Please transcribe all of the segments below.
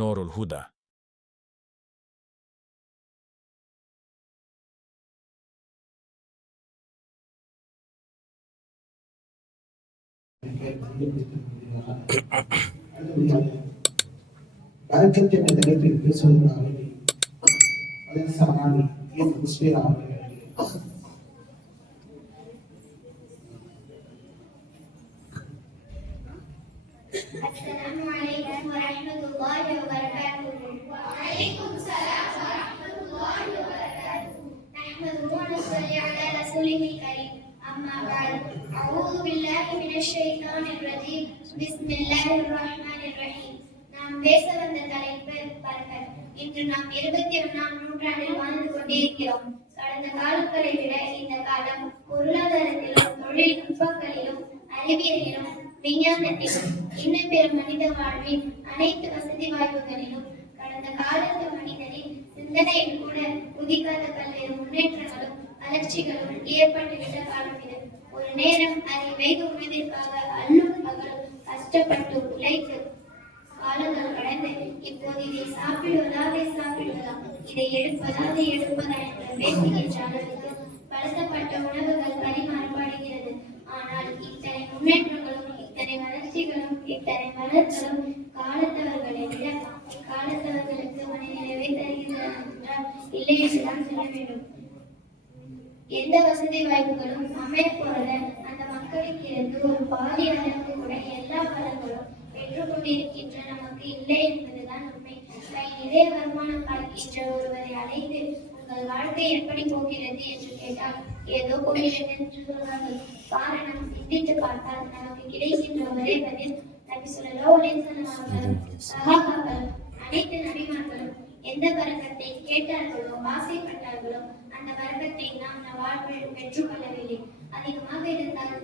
நூருல் ஹுதா. பரக்கத் என்ற தலைப்பில் பேசுவதற்காக அதன் சமாளி முஸ்லிம் அவர்கள் السلام عليكم ورحمة الله وبركاته. وعليكم السلام ورحمة الله وبركاته. نحمده ونصلي على رسوله الكريم. أما بعد أعوذ بالله من الشيطان الرجيم. بسم الله الرحمن الرحيم. நாம் பேச வந்த தலைப்பு பரக்கத். இன்று நாம் 21ஆம் நூற்றாண்டில் வாழ்ந்து கொண்டிருக்கிறோம். கடந்த காலங்களை விட இந்த காலம் பொருளாதாரத்திலும் தொழில்நுட்பங்களிலும் அறிவியலிலும் விஞ்ஞானத்திலும் இன்னும் பிற மனித வாழ்வின் அனைத்து வசதி வாய்ப்புகளிலும் கடந்த காலத்து மனிதனின் சிந்தனையில் கூட உதிக்காத பல்வேறு முன்னேற்றங்களும் வளர்ச்சிகளும் ஏற்பட்டுவிட்ட காலம் இது. ஒரு நேரம் அதை வைத்து உணவிற்காக அல்லும் பகலும் கஷ்டப்பட்டு உழைத்து காலங்கள் கடந்து இப்போது இதை சாப்பிடுவதா இதை எடுப்பதா என்று பேசுகின்ற அளவுக்கு பலதப்பட்ட உணவுகள் பரிமாறப்படுகிறது. ஆனால் இத்தனை முன்னேற்றங்களும் இத்தனை வளர்ச்சிகளும் இத்தனை வளர்களும் காலத்தவர்களை விட இக்காலத்தவர்களுக்கு மனநிறைவை தருகின்றன என்றால் இல்லை என்றுதான் சொல்ல வேண்டும். எந்த வசதி வாய்ப்புகளும் அமையப்போல அந்த மக்களுக்கு இருந்து ஒரு பாதி அளவுக்கு கூட எல்லா பலன்களும் பெற்றுக்கொண்டிருக்கின்ற நமக்கு இல்லை என்பதுதான் உண்மை. கை நிறைய வருமானம் பார்க்கின்ற ஒருவரை அழைத்து உங்கள் வாழ்க்கை எப்படி போகிறது என்று கேட்டால் ஏதோ போகிறது என்று சொல்வார்கள். காரணம் சிந்தித்து பார்த்தால் நமக்கு கிடைக்கின்ற ஒரே பதில் நபி ஸல்லல்லாஹு அலைஹி வஸல்லம் அவர்களும் சஹாபாக்களும் அனைத்து நபிமார்களும் எந்த பரக்கத்தை கேட்டார்களோ ஆசைப்பட்டார்களோ அந்த பரக்கத்தை நாம் வாழ்வில் பெற்றுக்கொள்ளவில்லை. அதிகமாக இருந்தால்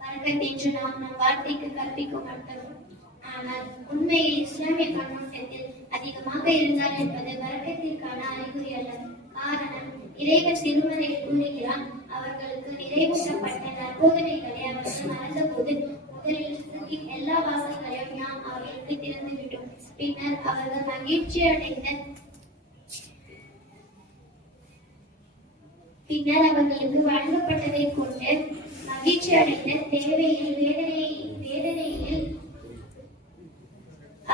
பரக்கத் என்று நாம் நம் வார்த்தைக்கு கற்பிக்க மாட்டோம். ஆனால் உண்மையில் இஸ்லாமிய கண்ணோட்டத்தில் அதிகமாக இருந்தால் என்பது பரக்கத்திற்கான அறிகுறி அல்ல. காரணம் இறைவன் திருமலையில் கூறுகிறான், அவர்களுக்கு நிறைவேற்றப்பட்ட நற்போதனைகளை அவர்கள் மறந்தபோது முதலில் எல்லா வாசல்களையும் நாம் அவர்களுக்கு திறந்து விட்டோம். பின்னர் அவர்கள் மகிழ்ச்சி அடைந்த பின்னர் அவர்களுக்கு வழங்கப்பட்டதை கொண்டு மகிழ்ச்சி அடைந்த வேதனையில்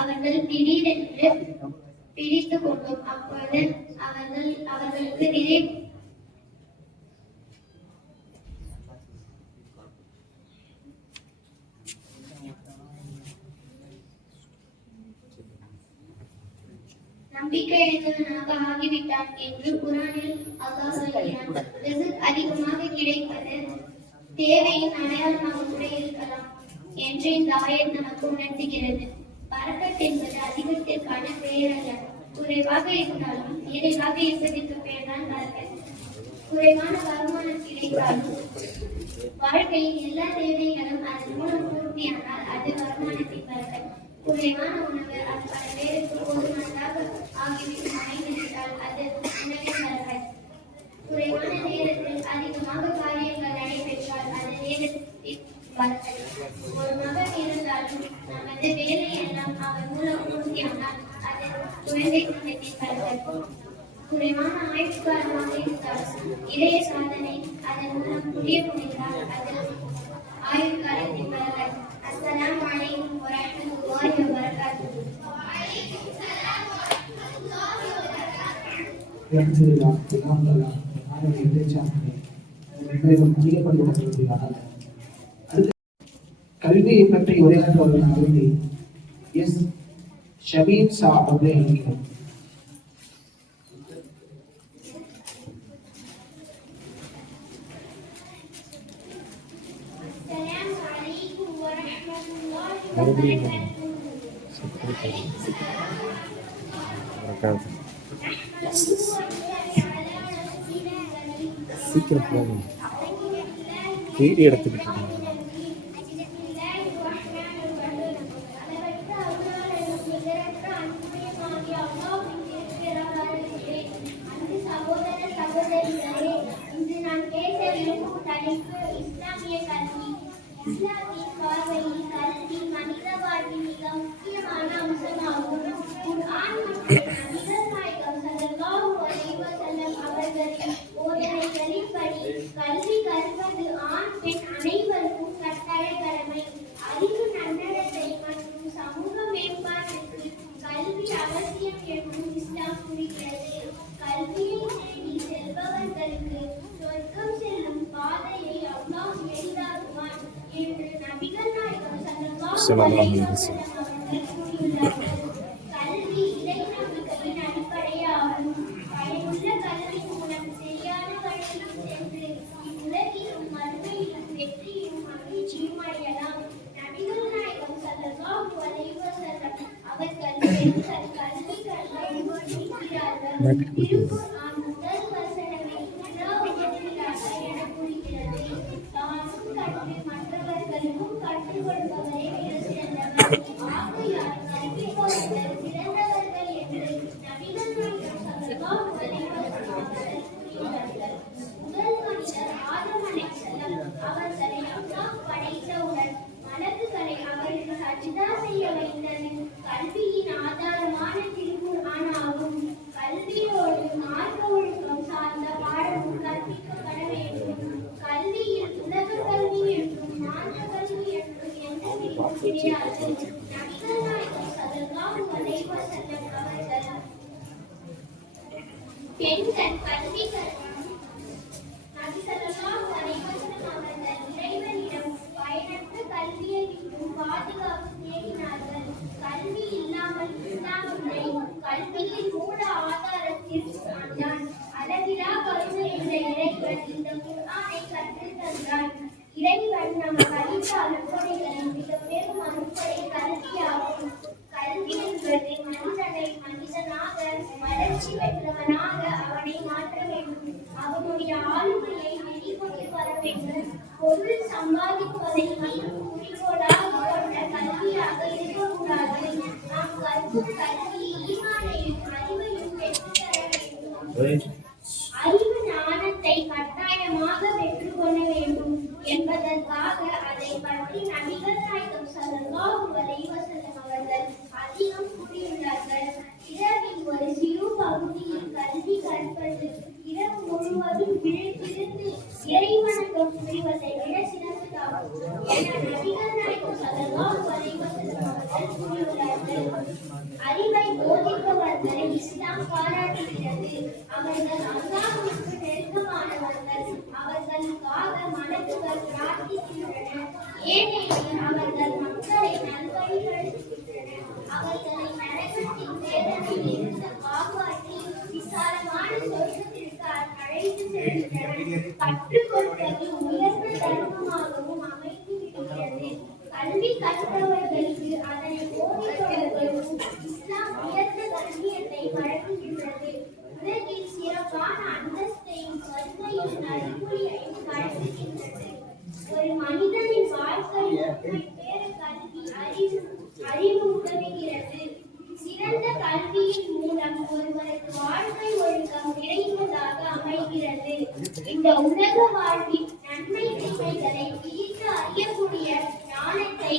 அவர்கள் திடீரென்று பிடித்துக் கொண்டோம். அப்பொழுது அவர்களுக்கு நம்பிக்கை இழந்தவனாக ஆகிவிட்டான் என்று குர்ஆனில் அல்லாஹ் சொல்கிறான். ரிஸ்க் அதிகமாக கிடைப்பது தேவையின் அடையாளமாக கூட இருக்கலாம் என்று இந்த ஆயத் நமக்கு உணர்த்துகிறது. பரக்கத் என்பது அதிகத்திற்கான பெயர் அல்ல. குறைவாக இருந்தாலும் நிறைவாக இருப்பதற்கு பெயர் தான் பரக்கத். குறைவான வருமானம் கிடைத்தாலும் வாழ்க்கையின் எல்லா தேவைகளும் அதன் மூலம் பூர்த்தியானால் அது வருமானத்தின் பரக்கத். குறைவான உணவு அது பல பேருக்கு போதுமானதாக ஆகிவிட்டு அமைந்திருந்தால் அது உணவின் பரக்கத். குறைவான நேரத்தில் அதிகமாக காரியங்கள் நடைபெற்றால் அது நேரத்தின் பரக்கத். ஒரு மகன் இருந்தாலும் நமது வேலையெல்லாம் அவர் மூலம் பூர்த்தியானால் அது குழந்தை குணத்தின் பரக்கத். குறைவான ஆயுட்காலமாக இருந்தாலும் இளைய சாதனை அதன் மூலம் புரிய முடிந்தால் அது ஆயுட்காலத்தின் பரக்கத். அஸ்ஸலாமு அலைக்கும் வரஹ்மத்துல்லாஹி வபரகாத்துஹு. வஅலைக்கும் ஸலாம் வரஹ்மத்துல்லாஹி வபரகாத்துஹு. கல்வியை பற்றி உரையாற்றுவதற்கு எஸ் ஷபீப் சா அவர்களை அழைக்கிறோம். السلام عليكم ورحمة الله وبركاته. சீக்கிரம் போகும் தேடி எடுத்துக்கிட்டு இஸ்லாமிய கல்வி. இஸ்லாமிய பார்வையில் கல்வி மனித வாழ்வின் மிக முக்கியமான அம்சமாகும். ஸல்லல்லாஹு அலைஹி வஸல்லம். கல்வி இறை நம்பிக்கையின் அடிப்படையாகும். பயனுள்ள கல்வி மூலம் சரியான வழியில் சென்று இவ்வுலகிலும் மறுமையிலும் வெற்றியும் மகிழ்ச்சியும் அடையலாம். நபிகள் நாயகம் ஸல்லல்லாஹு அலைஹி வஸல்லம் அவர்கள் பெண்கள் கல்வி கற்க இருக்கிறார்கள். திருக்குர்ஆன் முதல் வசனமே உணவுகிறார்கள் என கூறுகிறது. தானும் கற்று மற்றவர்களுக்கும் கற்றுக் கொடுப்பவரே மிக சிறந்தவர். ஆகையால் கல்வி போதகர் சிறந்தவர்கள் என்று நபிகள் நாயகம் ஸல்லல்லாஹு அலைஹி வஸல்லம் அவர்கள் கூறுகிறார்கள். முதல் மனிதர் ஆதம் அலைஹிஸ்ஸலாம் அவர்களை அல்லாஹ் படைத்தவுடன் மலக்குகளை அவருக்கு சஜ்தா செய்ய வைத்தது கல்வியின் ஆதாரமான திருக்குர்ஆன் ஆகும். கல்வியோடு மார்க்க ஒழுக்கம் சார்ந்த பாடமும் கற்பிக்கப்பட வேண்டும். கல்வியில் உலக கல்வி என்றும் மார்க்க கல்வி என்றும் எந்த பிரிவும் கிடையாது. நபிகள் நாயகம் ஸல்லல்லாஹு அலைஹி வஸல்லம் அவர்கள் பெண்கள் கல்வி நபி ஸல்லல்லாஹு அலைஹி வஸல்லம் அவர்கள் இறைவனிடம் பயனற்ற கல்வியை விட்டும் பாதுகாப்பு தேடினார்கள். கல்வி இல்லாமல் இஸ்லாம் இல்லை. கல்வியின் மூல ஆதாரம் திருக்குர்ஆன் தான். அளவிலா கருணை என்ற இறைவன் இந்த குர்ஆனை கற்றுத் தந்தார். இறைவன் நமக்கு அளித்த அருட்கொடைகளின் மிகப்பெரும் அருட்கொடை கல்வியாகும். கல்வி என்பது மனிதனை மனிதனாக வளர்ச்சி பெற்றவனாக அவனை மாற்ற வேண்டும். அவனுடைய ஆளுமையை வெளிக்கொண்டு வர வேண்டும். பொருள் சம்பாதிப்பதை மட்டும் குறிக்கோளாக கொண்ட கல்வியாக இருக்கக்கூடாது. நாம் கற்கும் கல்வி ஈமானையும் அறிவையும் பெற்றுத்தர வேண்டும். அறிவு ஞானத்தை கட்டாயமாக பெற்றுக்கொள்ள வேண்டும் என்பதற்காக அதை பற்றி நபிகள் நாயகம் ஸல்லல்லாஹு அலைஹி வஸல்லம் அவர்கள் அதிகம் கூறியுள்ளார்கள். இரவின் ஒரு சிறு பகுதியில் கல்வி கற்பது இரவு முழுவதும் விழித்திருந்து இறைவணக்கம் புரிவதை விட சிறந்ததாகும் என நபிகள் நாயகம் ஸல்லல்லாஹு அலைஹி வஸல்லம் அவர்கள் கூறியுள்ளார்கள். அறிவை போதிப்பவர்களை இஸ்லாம் பாராட்டுகிறது. அவர்கள் அல்லாஹ்வுக்கு நெருக்கமானவர்கள். அவர்களுக்காக மலக்குகள் பிரார்த்திக்கின்றன. ஏனெனில் அவர்கள் மக்களை நல்வழிப்படுத்துகின்றனர். அவர்களை நரகத்தின் வேதனையில் இருந்து காப்பாற்றி விசாலமான சொர்க்கத்திற்கு அழைத்து செல்கின்றனர். கற்றுக் கொடுப்பது உயர்ந்த தர்மமாகவும் அமைந்து விடுகிறது. கல்வி கற்பவர்களுக்கு அதனை போதிப்பவர்களுக்கும் இஸ்லாம் உயர்ந்த கண்ணியத்தை வழங்குகின்றது. உலகில் சிறப்பான அந்தஸ்தையும் வறுமையின் அறிகுறியையும் வழங்குகின்றது. ஒரு மனிதனின் வாழ்க்கையில் வெவ்வேறு கல்வி அறிவு உதவுகிறது. சிறந்த கல்வியின் மூலம் ஒருவருக்கு வாழ்க்கை ஒழுக்கம் கிடைப்பதாக அமைகிறது. இந்த உலக வாழ்வின் நன்மை தீமைகளை பிரித்து அறியக்கூடிய ஞானத்தை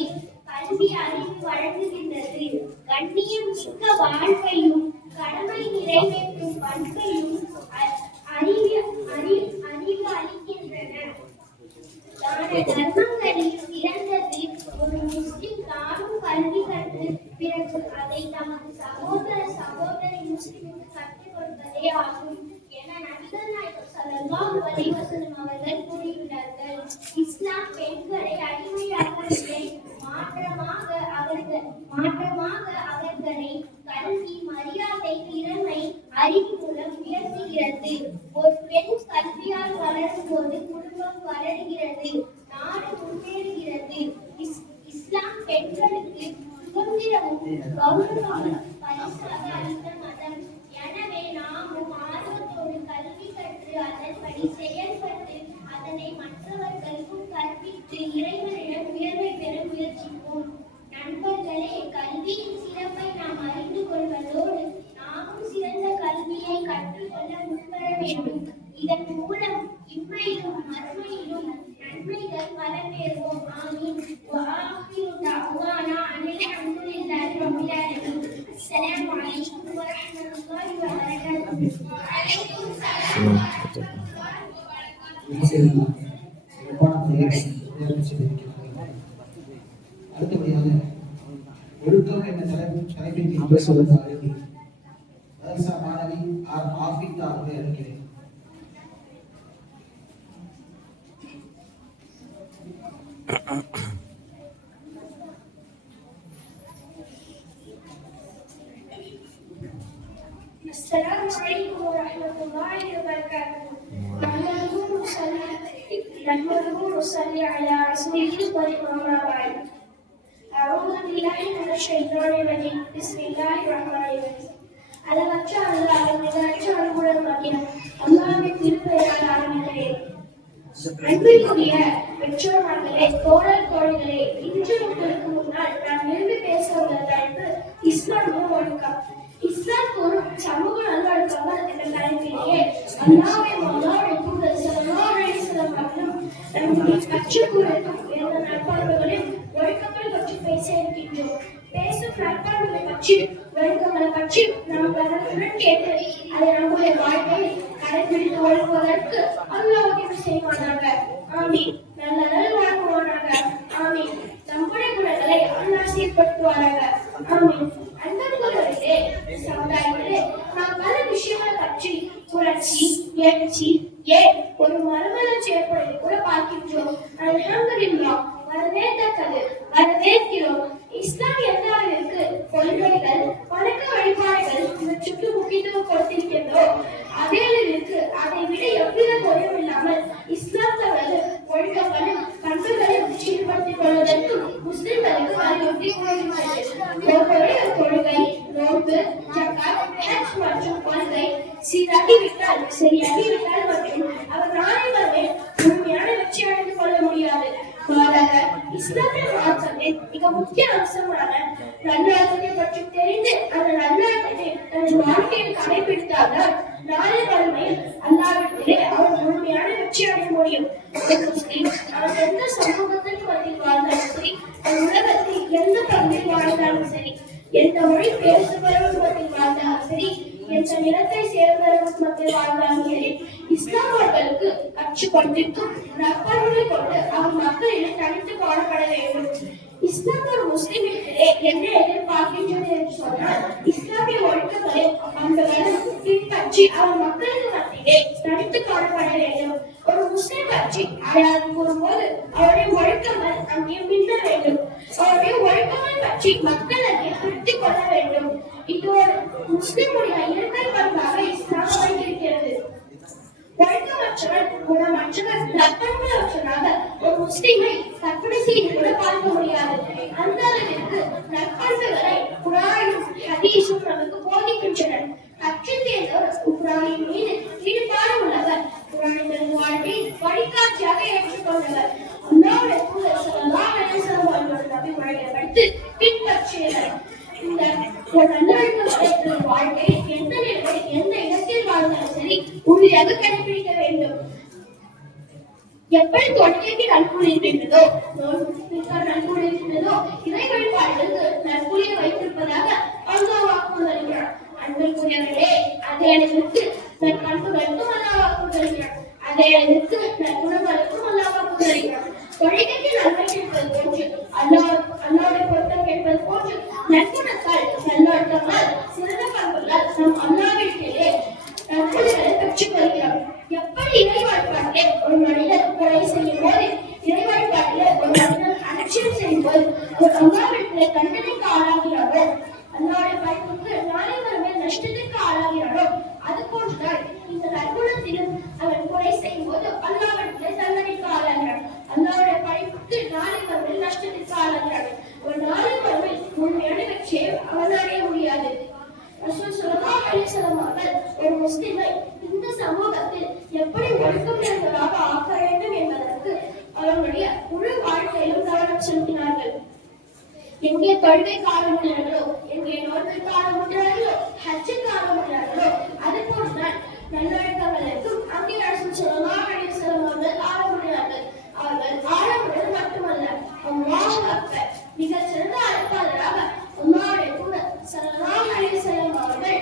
கல்வி அறிவு வழங்குகின்றது. கண்ணியம் மிக்க வாழ்வையும் கடமை நிறைவேற்றும் பண்பையும் அறிவு அளிக்கின்றன. தான தர்மங்களில் சிறந்தது ஒரு முஸ்லிம் தானும் கல்வி கற்று பிறகு அதை தமது சகோதரி முஸ்லிமுக்கு கற்றுக் கொடுப்பதே ஆகும் என நபிகள் நாயகம் ஸல்லல்லாஹு அலைஹி வஸல்லம் அவர்கள் கூறியுள்ளார்கள். இஸ்லாம் பெண்களை அடிமையாக்கவில்லை. மாற்றமாக அவர்களை கல்வி, மரியாதை, திறமை, அறிவு மூலம் உயர்த்துகிறது. ஒரு பெண் கல்வியால் வளரும் போது குடும்பம் வளர்கிறது, நாடு முன்னேறுகிறது. இஸ்லாம் பெண்களுக்கு சுதந்திரமும் கௌரவமும் பரிசாக அளித்த மதம். எனவே நாமும் ஆர்வத்தோடு கல்வி கற்று அதன்படி செயல்பட்டு அதனை மற்றவர்களுக்கும் கற்பித்து இறைவனிடம் உயர்வை பெற முயற்சிப்போம். நண்பர்களே, கல்வியின் சிறப்பை நாம் அறிந்து கொள்வதோடு நாமும் சிறந்த கல்வியை கற்றுக்கொள்ள முன்வர வேண்டும். இதன் மூலம் இம்மையிலும் மறுமையிலும் நன்மைகள் பல பெறுவோம். ஆமீன். وآخر دعوانا أن الحمد لله رب العالمين. السلام عليكم ورحمة الله وبركاته. وعليكم السلام ورحمة الله. அடுத்தபடியாக ஒழுக்கம் என்ற தலைப்பின் சொல்லுங்கள். மாணவி ஆஃபிகா அவர்களை அழைக்கிறேன். السلام عليكم ورحمة الله وبركاته. نحمده ونصلي على رسوله الكريم أما بعد. أعوذ بالله من الشيطان الرجيم. بسم الله الرحمن الرحيم. அளவற்ற அல்லாஹ் நிகரற்ற அன்புடன் மகிழும் அல்லாஹ்வின் திருப்பெயரால் ஆரம்பிக்கிறேன். அன்பிற்குரிய பெற்றோர்களே, தோழர் தோழிகளே, இன்று உங்களுக்கு முன்னால் நான் விரும்பி பேச உள்ள தலைப்பு இஸ்லாமிய ஒழுக்கம். இஸ்லாம் கூறும் சமூக நல்லொழுக்கங்கள் என்ற தலைப்பிலேயே அல்லாஹ்வின் அல்லாஹ்வுடைய தூதர் ஸல்லல்லாஹு அலைஹி வஸல்லம் அவர்களும் நம்முடைய கற்றுக்கூறும் என்ற நற்பண்புகளில் ஒழுக்கங்கள் பற்றி பேச இருக்கின்றோம். பேசும் நற்பண்புகளை பற்றி ஒழுக்கங்களை பற்றி நாம் கவனத்துடன் கேட்டு அதை நம்முடைய வாழ்க்கையில் கடைபிடித்து ஒழுங்குவதற்கு அல்லாஹ் உதவி செய்வானாக. ஆமீன். நல்ல வாழ்வானாக. ஆமீன். நம்முடைய குணங்களை அல்லாஹ் சீர்படுத்துவானாக. ஆமீன். அன்புக்குரியவர்களே, சமுதாயங்களே, நாம் பல விஷயங்களை பற்றி புரட்சி, எழுச்சி, ஏன் ஒரு மறுமலர்ச்சி ஏற்படுவதை கூட பார்க்கின்றோம். அல்ஹம்துலில்லாஹ், வரவேற்கத்தக்கது, வரவேற்கிறோம். இஸ்லாம் எந்த அளவிற்கு கொள்கைகள், வணக்க வழிபாடுகள் இவற்றுக்கு முக்கியத்துவம் கொடுத்திருக்கின்றோ அதே அளவிற்கு அதை விட எவ்வித குறையும் இல்லாமல் இஸ்லாம் தனது ஒழுக்கங்களும் பண்புகளையும் சீர்படுத்திக் கொள்வதற்கு முஸ்லிம்களுக்கு அறிவுறுத்தி கூறுகிறது. கொள்கை, நோன்பு, ஜகாத், ஹஜ் மற்றும் கொள்கை சரியாகிவிட்டால் மற்றும் அவர் நாளை வரை முழுமையான வெற்றி அடைந்து கொள்ள முடியாது. மாறாக இஸ்லாமிய மார்க்கத்தின் மிக முக்கிய அம்சமான நல்லொழுக்கத்தை பற்றி தெரிந்து அந்த நல்லொழுக்கத்தை தனது வாழ்க்கையில் கடைபிடித்தால்தான் நாளை வறுமையில் அல்லாஹ்விடத்திலே அவர் முழுமையான வெற்றி அடைய முடியும். முஸ்லிம் அவர் எந்த சமூகத்தின் மத்தியில் வாழ்ந்தாலும் சரி, உலகத்தில் எந்த பகுதியில் வாழ்ந்தாலும் சரி, எந்த மொழி பேசுபவர்கள் மத்தியில் வாழ்ந்தாலும் சரி, என்ற நிலத்தை சேர்ந்தவர்கள் மத்தியில் வாழ்ந்தாலும் சரி, இஸ்லாமர்களுக்கு கற்றுக் கொண்டிருக்கும் நற்பண்புகளை கொண்டு அவர் மக்களிடம் தனித்து காணப்பட வேண்டும். இஸ்லாம் ஒரு முஸ்லிமிலே என்ன எதிர்பார்க்கின்றது என்று சொன்னால், இஸ்லாமிய ஒழுக்கங்களை பண்புகளை பின்பற்றி அவர் மக்களுக்கு மத்தியிலே தனித்து காணப்பட வேண்டும். ஒரு முஸ்லிம் பற்றி அடையாளம் கூறும்போது அவருடைய ஒழுக்கங்கள் அங்கே மின்ன வேண்டும். அவருடைய ஒழுக்கங்கள் பற்றி மக்கள் அங்கே திருத்திக் கொள்ள வேண்டும். இது ஒரு முஸ்லிமுடைய இயற்கை பண்பாக இஸ்லாம் அமைந்திருக்கிறது. ஒழுக்கமற்றவர், குணமற்றவர், நற்பண்புகளற்றவராக ஒரு முஸ்லிமை கற்பனை செய்து கூட பார்க்க முடியாது. அந்த அளவிற்கு நற்பண்புகளை குர்ஆனும் ஹதீஸும் நமக்கு போதிக்கின்றன. கற்றுத் தேர்ந்தவர் குர்ஆனின் மீது ஈடுபாடு உள்ளவர், குர்ஆனின் வாழ்வை வழிகாட்டியாக ஏற்றுக்கொண்டவர், அல்லாஹ்வுடைய தூதர் ஸல்லல்லாஹு அலைஹி வஸல்லம் அவர்களுடைய நபிமொழிகளை படித்து பின்பற்றியவர். இந்த நல்லொழுக்கமுடைய வாழ்க்கை எந்த நிலையில் எந்த இடத்தில் வாழ்ந்தாலும் சரி உறுதியாக கடைபிடிக்க வேண்டும். எப்படி தொழுகைக்கு நற்கூலி இருக்கின்றதோ, நோன்புக்கு நற்கூலி இருக்கின்றதோ, இறை வழிபாடுகளுக்கு நற்கூலியை வைத்திருப்பதாக அல்லாஹ் வாக்குறுதி அளிக்கிறார். அன்பிற்குரியவர்களே, அதே அளவிற்கு நற்பண்புகளுக்கும் அல்லாஹ் வாக்குறுதி அளிக்கிறார். அதே அளவிற்கு நற்குணங்களுக்கும் அல்லாஹ் வாக்குறுதி அளிக்கிறார். தொழுகைக்கு நன்மை கேட்பது போன்று, அல்லாஹ்வுடைய பொருத்தம் கேட்பது போன்று, நற்குணத்தால், நல்லொழுக்கத்தால், சிறந்த பண்புகளால் நம் அல்லாஹ்விடத்திலே நற்கூலிகளை பெற்றுக் கொள்கிறோம். எப்படி இறை வழிபாட்டிலே ஒரு மனிதர் கொலை செய்யும் போது, இறை வழிபாட்டிலே ஒரு மனிதர் அலட்சியம் செய்யும் போது ஒரு அல்லாஹ்விடத்திலே தண்டனைக்கு ஆளாகிறாரோ, அல்லாஹ்வுடைய பயத்துக்கு நாளை வறுமை நஷ்டத்திற்கு ஆளாகிறாரோ, அது போன்றுதான் இந்த நற்குணத்திலும் அவன் கொலை செய்யும் போது அல்லாஹ்விடத்திலே தண்டனைக்கு ஆளாகிறார். அல்லாஹ்வுடைய படைப்புக்கு நாளை வறுமை நஷ்டத்திற்கு ஆளாகிறார். ஒரு நாளை வறுமை முழுமையான வெற்றியை அவன் அடைய முடியாது. ரசூல் ஸல்லல்லாஹு அலைஹி வஸல்லம் அவர்கள் ஒரு முஸ்லிமை இந்த சமூகத்தில் எப்படி ஒழுக்கம் நிறைந்தவராக ஆக்க வேண்டும் என்பதற்கு அவர்களுடைய முழு வாழ்க்கையிலும் கவனம் செலுத்தினார்கள். எங்கே தொழுகை காலமுடினார்களோ, எங்கே நோன்பை காலமுடினார்களோ, ஹஜ்ஜை காலமுடினார்களோ, அது போன்றுதான் நல்லொழுக்கங்களுக்கும் அங்கே ரசூல் ஸல்லல்லாஹு அலைஹி வஸல்லம் அவர்கள் ஆரம்பினார்கள். அவர்கள் ஆரம்பித்தது மட்டுமல்ல, அல்லாஹு அக்பர், மிகச் சிறந்த அழைப்பாளராக அல்லாஹ்வுடைய தூதர் ஸல்லல்லாஹு அலைஹி வஸல்லம் அவர்கள்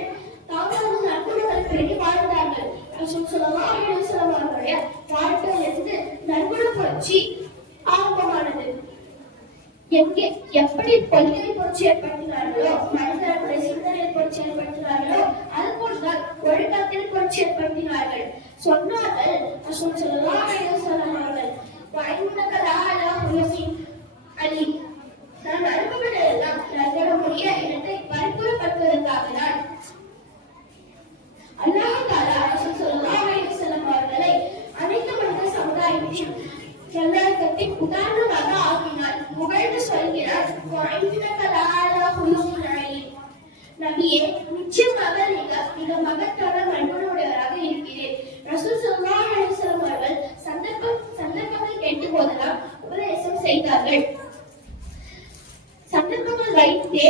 தாங்களும் நற்குணங்கள் பேணி வாழ்ந்தார்கள். ரசூல் ஸல்லல்லாஹு அலைஹி வஸல்லம் அவர்களுடைய வாழ்க்கையிலிருந்து நற்குண புரட்சி ஆரம்பமானது. எப்படி கொள்கை புரட்சி ஏற்படுத்தினார்களோ, மனிதர்களுடைய சிந்தனை புரட்சி ஏற்படுத்தினார்களோ, அது போன்றுதான் ஒழுக்கத்தில் புரட்சி ஏற்படுத்தினார்கள். சொன்னார்கள் ரசூல் ஸல்லல்லாஹு அலைஹி வஸல்லம் அவர்கள், வஇன்னக லஅலா ஹுலுகின் அலீம், நான் அனுபவங்கள் எல்லாம் நற்குணமுடைய இடத்தை பரிபூரணப்படுத்துவதற்காக தான். நபியே, நிச்சயமாக மிக மகத்தான மண்புடையவராக இருக்கிறேன். ரசூல் ஸல்லல்லாஹு அலைஹி வஸல்லம் அவர்கள் சந்தர்ப்பங்கள் கேட்ட போதெல்லாம் உபதேசம் செய்தார்கள். சந்தர்ப்பங்கள் வைத்தே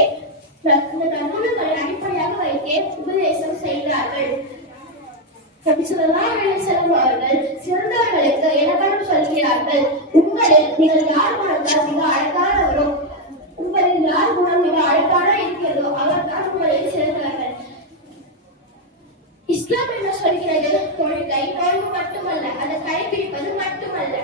நன்னூல்களை அடிப்படையாக வைத்தே உபதேசம் செய்தார்கள். நபி ஸல்லல்லாஹு அலைஹி வஸல்லம் அவர்கள் சிறந்தவர்களுக்கு இலக்கணம் சொல்கிறார்கள். நீங்கள் யார் குணத்தால் மிக அழகானவரோ, உங்களில் யார் குணம் மிக அழகான இருக்கிறதோ அவர்தான் உங்களில் சிறந்தவர்கள். இஸ்லாம் என்ன சொல்கிறது? தொழுகை நோன்பு மட்டுமல்ல, அதை கடைபிடிப்பது மட்டுமல்ல,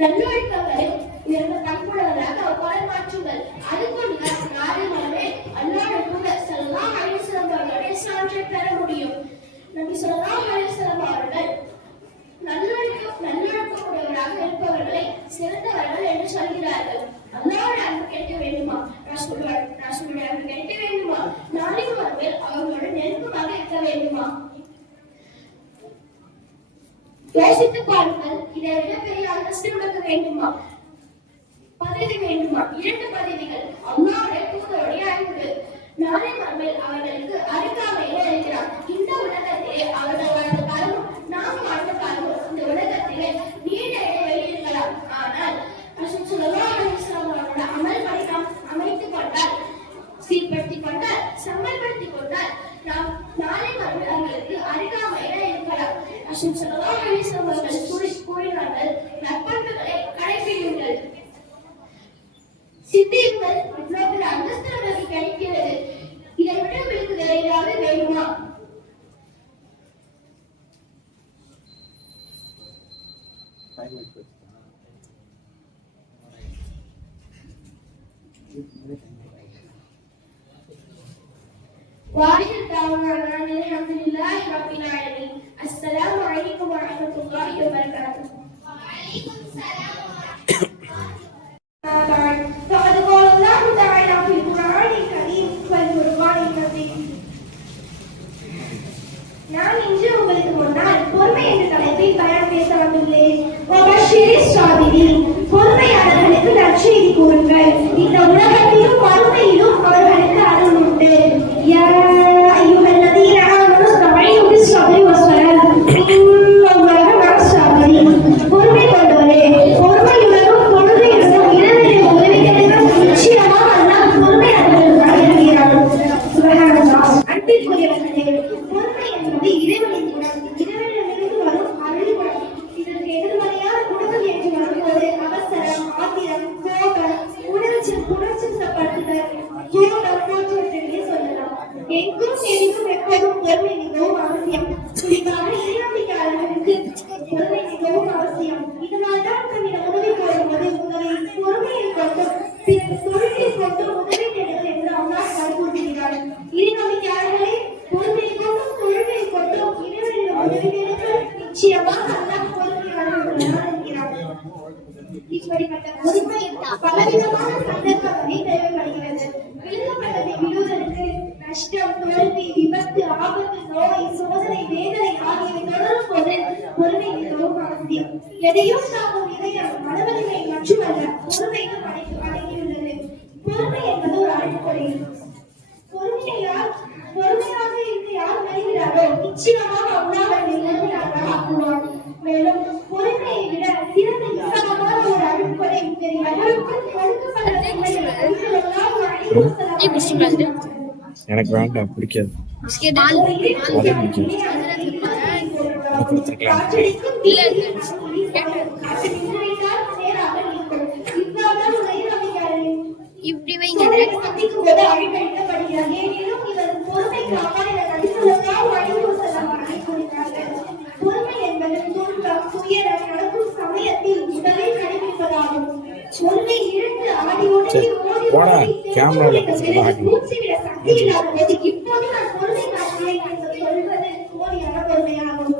நல்லொழுக்கங்களை உயர்ந்த பண்புள்ளவராக அவ்வாறு மாற்றுங்கள். அதுபோல நாடுகளே அல்லாஹ்வுடைய தூதர் ஸல்லல்லாஹு அலைஹி வஸல்லம் அவர்களுடைய சான்றை பெற முடியும். நபி ஸல்லல்லாஹு அலைஹி வஸல்லம் அவர்கள் நல்லொழுக்கமுடையவராக இருப்பவர்களை சிறந்தவர்கள் என்று சொல்கிறார்கள். அல்லாஹ்வுடைய அன்பு கிடைக்க வேண்டுமா, ரசூலுடைய அன்பு கிடைக்க வேண்டுமா, நாளை மறுமையில் அவர்களோடு நெருக்கமாக இருக்க வேண்டுமா? யோசித்து பாருங்கள். இதை விட பெரிய அந்தஸ்து உனக்கு வேண்டுமா, பதவி வேண்டுமா? 2 பதவிகள், அல்லாஹ்வுடைய தூதருடைய அன்பு. நாளை மறுமையில் அவர்களுக்கு அருகாமையிலே இருக்கிறார். இந்த உலகத்திலே அவர்கள் வாழ்ந்த காலமும் நாம் வாழ்ந்த காலமும் இந்த உலகத்திலே நீண்ட இடைவெளி இருக்கலாம். ஆனால் ரசூல் ஸல்லல்லாஹு அலைஹி வஸல்லம் அவர்களோட அமல்படி நாம் அமைத்துக் கொண்டால், சீர்படுத்திக் கொண்டால், சமன்படுத்திக் கொண்டால் நாம் நாளை மறுமையில் அவர்களுக்கு அருகாமையிலே இருக்கலாம். ரசூல் ஸல்லல்லாஹு அலைஹி வஸல்லம் அவர்கள் கூறினார்கள், நற்பண்புகளை கடைபிடியுங்கள், சிந்தியுங்கள், இவ்வளவு அந்தஸ்து நமக்கு கிடைக்கிறது. இதை விட உங்களுக்கு வேற ஏதாவது வேண்டுமா? வாஹிர் தாவூனா அல்ஹம்துலில்லாஹி ரப்பில் ஆலமீன். அஸ்ஸலாமு அலைக்கும் வரஹ்மத்துல்லாஹி வபரகாத்துஹு. வ அலைக்கும் ஸலாம் فقد قال الله تعالى في القرآن الكريم والفرقان المجيد. நான் இன்று உங்களுக்கு முன்னால் பொறுமை என்ற தலைப்பில் பயன் பேச வந்துள்ளேன். பொறுமையாளர்களுக்கு நற்செய்தி கூறுங்கள். இந்த உலகத்திலும் மறுமையிலும் அவர்களுக்கு அருள் உண்டு. யா அய்யுஹல்லதீன ஆமனு இஸ்தஈனு பிஸ்ஸப்ரி வஸ்ஸலாத் இன்னல்லாஹ மஅஸ்-ஸாபிரீன். பொறுமை கொண்டவரே, பொறுமையுடனும் பொறுமையுடனும் இறைவனின் உதவியுடனும் நிச்சயமாக அல்லாஹ் பொறுமையாளர்களுக்காக இருக்கிறார். சுப்ஹானல்லாஹ். அன்பிற்குரியவர்களே, பொறுமை என்பது இறைவனின் குணம். இறைவனிடமிருந்து வரும் அருள் குணம். இதற்கு எதிர்மறையான குணங்கள் என்று வரும்போது அவசரம், ஆத்திரம், கோபம், உணர்ச்சிப்படுத்துதல், கோபம் போன்றவற்றையே சொல்லலாம். எங்கும் எங்கும் எப்போதும் பொறுமை மிகவும் அவசியம். குறிப்பாக இறைநம்பிக்கையாளர்களுக்கு பொறுமை மிகவும் அவசியம். இதனால்தான் தன்னிடம் உதவி கோரும்போது உங்களை பொறுமையை கொண்டும் பிறர் தொழிலை கொண்டும் உதவி தேடுங்கள் என்று அல்லாஹ் வலியுறுத்துகிறார். இறைநம்பிக்கையாளர்களை பொறுமையை கொண்டும் தொழிலை கொண்டும் இறைவனிடம் உதவி தேடுங்கள். நிச்சயமாக அல்லாஹ் பொறுமையாளர்களாக இருக்கிறார். இப்படிப்பட்ட பொறுமை பலவிதமான சந்தர்ப்பங்களில் தேவைப்படுகிறது. விழுங்கப்பட்டதை விடுவதற்கு நஷ்டம், தோல்வி, விபத்து, ஆபத்து, நோய், சோதனை, வேதனை ஆகியவை தொடரும் போது பொறுமை மிகவும் அவசியம். எதையும் தாங்கும் இதயம் மனவலிமை மட்டுமல்ல, பொறுமைக்கு அடங்கியுள்ளது. பொறுமை என்பது ஒரு அழைப்புரை. பொறுமையாக இருந்து யார் வருகிறாரோ நிச்சயமாக அல்லாஹ் பொறுமையாளராக ஆக்குவார். மேலும் பொறுமையை விட சிறந்த விசாலமான ஒரு அழைப்புரை வேறு எவருக்கும் கொடுக்கப்பட்ட எனக்கு வேண்டாம், பிடிக்காது. இப்படி வைங்க. பொறுமை என்பது துன்பம், துயரம் நடக்கும் சமயத்தில் முதலில் கடைபிடிப்பதாகும். பொறுமை இழந்து ஆடி ஒடுங்கி மூச்சுவிட சக்தி இல்லாதது இப்போது நான் பொறுமை காட்டுகிறேன் என்று சொல்வது போலியான பொறுமையாகும்.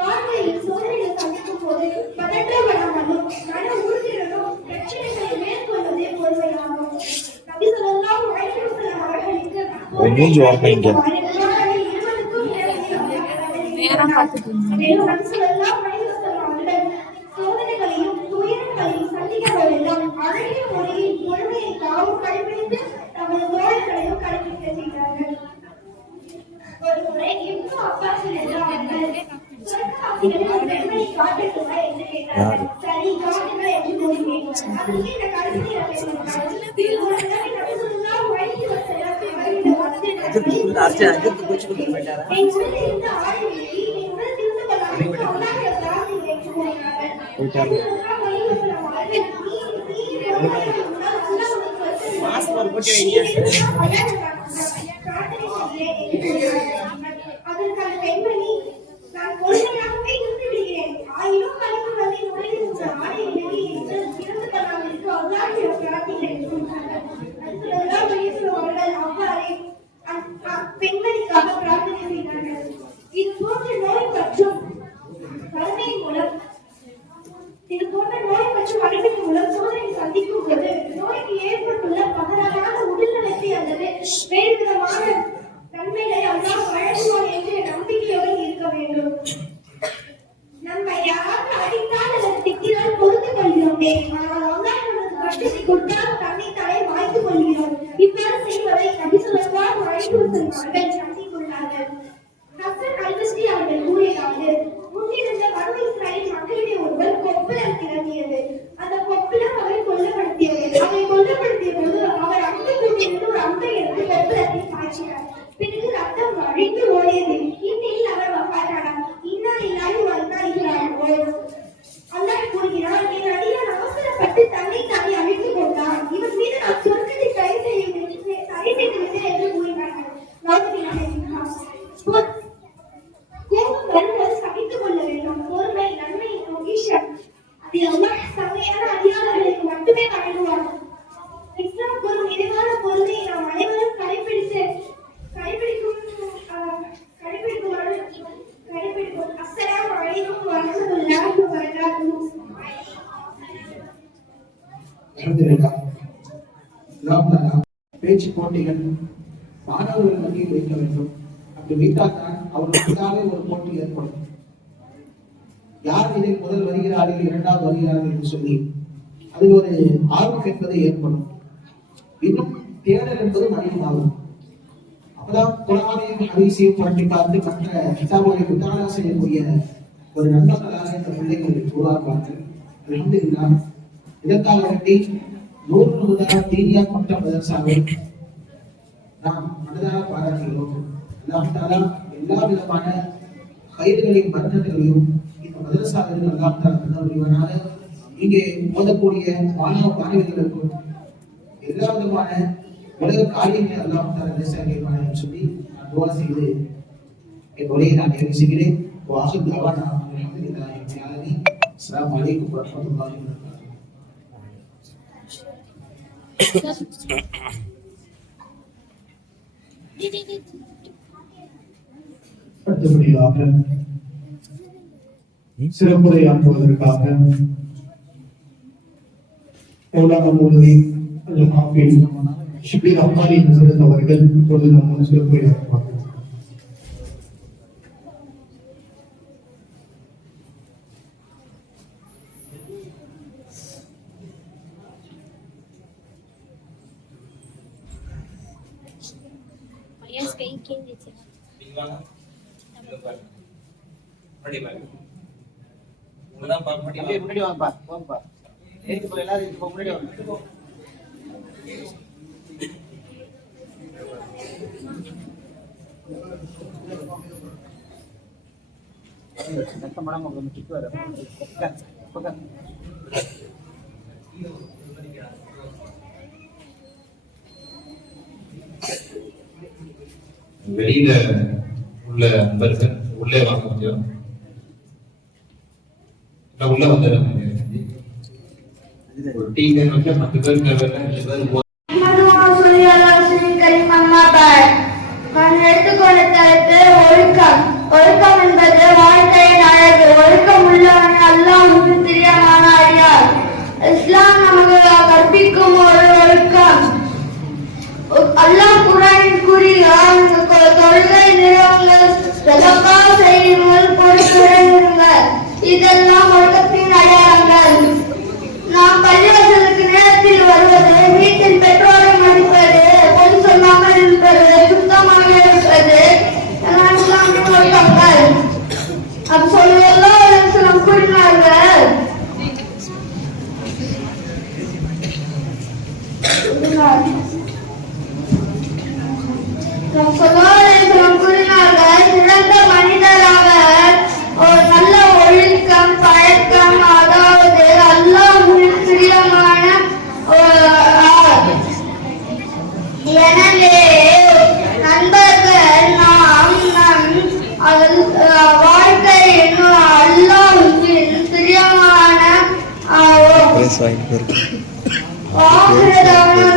வாழ்க்கையில் சோதனைகள் சந்திக்கும் போது பதற்றம் வராமலும் மன உறுதியுடனும் பிரச்சனைகளை மேற்கொள்வதே பொறுமையாகும். நபி ஸல்லல்லாஹு அலைஹி வஸல்லம் அவர்களுக்கு சோதனைகளையும் துயரங்களையும் சந்திக்கிறவரெல்லாம் அழகிய முறையில் பொறுமையை தாவும் கடைபிடித்து தமது தோழர்களையும் கடைபிடிக்க செய்கிறார்கள். ஒரு முறை இப்னு அப்பாஸ் என்றார்கள், சொர்க்கவாசிகளில் ஒரு பெண்மணி காட்டட்டுமா என்று கேட்டார்கள். சரி, காட்டுங்கள் என்று கூறினேன். அதற்கு இந்த கருத்தை அமைந்தார். இது ஒரு தடவை ரசூலுல்லாஹ் அலைஹி வஸல்லம் அவர்களிடம் வந்து என் உடலிலிருந்து ஆடை விலகி என் உடல் திருத்தப்படாமல் அல்லாஹ்வை பிரார்த்திக்கிறேன் என்று கூறினார்கள். ரசூலுல்லாஹ் அலைஹி வஸல்லம் அவர்கள் அதற்கான பெண்மணி, நான் பொறுமையாகவே இருந்து விடுகிறேன், ஆயினும் கலந்து வந்து உடலில் உள்ள ஆடை விலகி இறந்து கொள்ளாமல் இருக்க அல்லாஹ்வை பிரார்த்திக்கிறேன் என்று கூறினார்கள். ரசூலுல்லாஹ் அலைஹி வஸல்லம் அவர்கள் அவ்வாறே பெண்மணிக்காக பிரார்த்தனை செய்தார்கள். இது போன்ற நோய் மற்றும் வறுமை மூலம் சோதனை சந்திக்கும் போது நோய்க்கு ஏற்பட்டுள்ள பகரமான உடல்நலத்தை அல்லது வேறு விதமான நன்மைகளை அல்லாஹ் வழங்குவான் என்ற நம்பிக்கையோடு இருக்க வேண்டும். நம்ம யாராவது அடித்தால் அல்லது திட்டினால் பொறுத்து கொள்கிறோமே, ஆனால் அல்லாஹ் நமக்கு கஷ்டத்தை கொடுத்தால் தன்னைத்தானே மாய்த்துக் கொள்கிறோம். இவ்வாறு செய்வதை நபி ஸல்லல்லாஹு அலைஹி வஸல்லம் அவர்கள் கண்டித்துள்ளார்கள். ஹசன் அல்-பஸ்ரி அவர்கள் கூறியதாவது, முன்னிருந்த பனு இஸ்ராயேல் மக்களிடையே ஒருவர் கொப்புளம் திறந்தியது. அந்த கொப்புளம் அவரை கொல்லப்படுத்தியது. அவரை கொல்லப்படுத்திய போது அவர் அம்பு கூட்டிலிருந்து ஒரு அம்பை எடுத்து கொப்புளத்தில் பாய்ச்சினார். பிறகு ரத்தம் வழிந்து ஓடியது. இந்நிலையில் அவர் வஃபாத்தானார். இன்னா லில்லாஹி வ இன்னா இலைஹி ராஜிஊன். அல்லாஹ் கூறுகிறார், என் அடியான் அவசரப்பட்டு தன்னை தானே அழித்துக் கொண்டான். இவன் மீது நான் சொர்க்கத்தை தடை செய்துவிட்டேன் என்று கூறினார்கள். கோபம் வரும்போது சகித்துக் கொள்ள வேண்டும். பொறுமை, நன்மை, பொக்கிஷம் அது அல்லாஹ் சமையான அதிகாரிகளுக்கு மட்டுமே வழங்குவார். இஸ்லாம் கூறும் இனிவான பொறுமையை நாம் அனைவரும் கடைபிடிக்கும். அஸ்ஸலாமு அலைக்கும் வரஹ்மத்துல்லாஹி வபரகாத்துஹு. பேச்சு போட்டிகள் மாணவர்கள் மத்தியில் வைக்க வேண்டும். அப்படி வைத்தால்தான் அவர்களுக்குள்ளாவே ஒரு போட்டி ஏற்படும். யார் இதில் முதல் வருகிறார்கள், இரண்டாவது வருகிறார்கள் என்று சொல்லி அதில் ஒரு ஆர்வம் என்பது ஏற்படும். இன்னும் தேடல் என்பது அதிகமாகும். அப்பதான் குர்ஆனையும் ஹதீஸையும் புரட்டி பார்த்து மற்ற கிதாபுகளை முத்தாலா செய்யக்கூடிய ஒரு நண்பர்களாக இந்த பிள்ளைகள் உருவாக்குவார்கள். அல்ஹம்துலில்லாஹ். இதற்காக வேண்டி 100 முதல் தீனியா மற்ற மதரசாவை நாம் மனதார பாராட்டுகிறோம். அல்லாஹ் தஆலா எல்லா விதமான கைதுகளையும் பரக்கத்துகளையும் இந்த மதரசாவிற்கு அல்லாஹ் தஆலா தந்தருள்வானாக. இங்கே ஓதக்கூடிய மாணவ மாணவிகளுக்கும் எல்லா விதமான உலக காரியங்களை அல்லாஹ் தஆலா நேசரிப்பானாக என்று சொல்லி துஆ செய்து என் உரையை நான் நிறைவு செய்கிறேன். வாஹிர் தஅவானா அல்ஹம்துலில்லாஹி ரப்பில் ஆலமீன். அஸ்ஸலாமு அலைக்கும் வரஹ்மத்துல்லாஹி வபரகாத்துஹு. அடுத்தபடியாக சிறப்புரையாற்றுவதற்காக மௌலானா மௌலவி அல்-ஹாஃபிஸ் ஷபீர் அஹ்மதி ஹசரத் அவர்கள் இப்பொழுது நம்ம சிறப்புரையாற்றுவார்கள். முன்னாடி வாங்கப்பா, போங்கப்பா. ஏத்து போய் எல்லாரும் இப்போ முன்னாடி வாங்க. கஷ்டப்படாம கொஞ்சம் கிட்ட வர. வெளியில உள்ள நண்பர்கள் உள்ளே வாங்க முடியும். உள்ள வந்து ஒரு டீ வந்து 10 பேர் நான் எடுத்துக்கொண்ட தலைப்பு ஒழுக்கம். ஒழுக்கம் என்பது வாழ்க்கையின் அழகு. ஒழுக்கம் உள்ளவன் அல்லாஹ் பிரியமான அடியார். இஸ்லாம் நமக்கு கற்பிக்கும் ஒரு ஒழுக்கம். அல்லாஹ் குர்ஆனில் கூறுகிறான், தொழுகை நிறுவுங்கள், சதகா செய்யுங்கள், பொறுப்புடன் இருங்கள். இதெல்லாம் ஒழுக்கத்தின் அடையாளங்கள். நாம் பள்ளிவாசலுக்கு நேரத்தில் வருவது, வீட்டில் பெற்றோரை மதிப்பது, பொய் சொல்லாமல் இருப்பது, சுத்தமாக இருப்பது, காசு வாங்கிட்டு போயிருக்கு. وآخر دعوانا